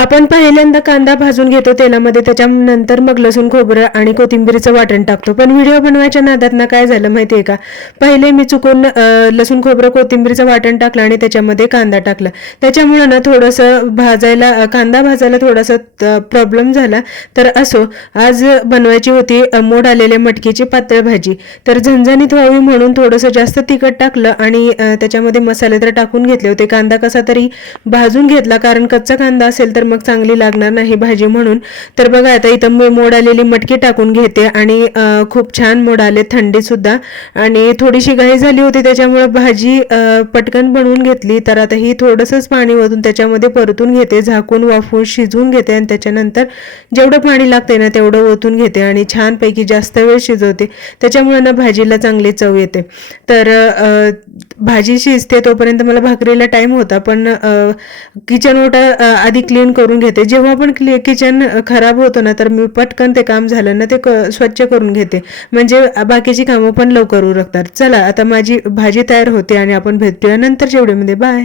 आपण पहिल्यांदा कांदा भाजून घेतो तेलामध्ये, त्याच्यानंतर मग लसूण खोबरं आणि कोथिंबीरचं वाटण टाकतो. पण व्हिडिओ बनवायच्या नादात काय झालं माहिती आहे का, पहिले मी चुकून लसूण खोबरं कोथिंबीरचं वाटण टाकलं आणि त्याच्यामध्ये कांदा टाकला. त्याच्यामुळं ना थोडंसं कांदा भाजायला थोडासा प्रॉब्लेम झाला. तर असो, आज बनवायची होती मोड आलेल्या मटकीची पातळ भाजी. तर झणझणीत व्हावी म्हणून थोडंसं जास्त तिखट टाकलं आणि त्याच्यामध्ये मसाले तर टाकून घेतले होते. कांदा कसा तरी भाजून घेतला, कारण कच्चा कांदा असेल तर मग चांगली लागणार नाही भाजी म्हणून. तर बघा आता इथं मी मोड आलेली मटकी टाकून घेते आणि खूप छान मोड आले, थंडी सुद्धा. आणि थोडीशी घाई झाली होती त्याच्यामुळे भाजी पटकन बनवून घेतली. तर आता ही थोडंसंच पाणी ओतून त्याच्यामध्ये परतून घेते, झाकून वाफवून शिजवून घेते आणि त्याच्यानंतर जेवढं पाणी लागते ना तेवढं ओतून घेते आणि छानपैकी जास्त वेळ शिजवते. त्याच्यामुळे ना भाजीला चांगली चव येते. तर भाजी शिजते तोपर्यंत मला भाकरीला टाईम होता, पण किचन ओटा आधी क्लीन करून घेते. जेव्हा पण किचन खराब होतं ना तर मी पटकन ते काम झालं ना ते स्वच्छ करून घेते, म्हणजे बाकीची कामं पण लवकर उरकतात. चला आता माझी भाजी तयार होते आणि आपण भेटूया नंतरच्या व्हिडिओमध्ये. बाय.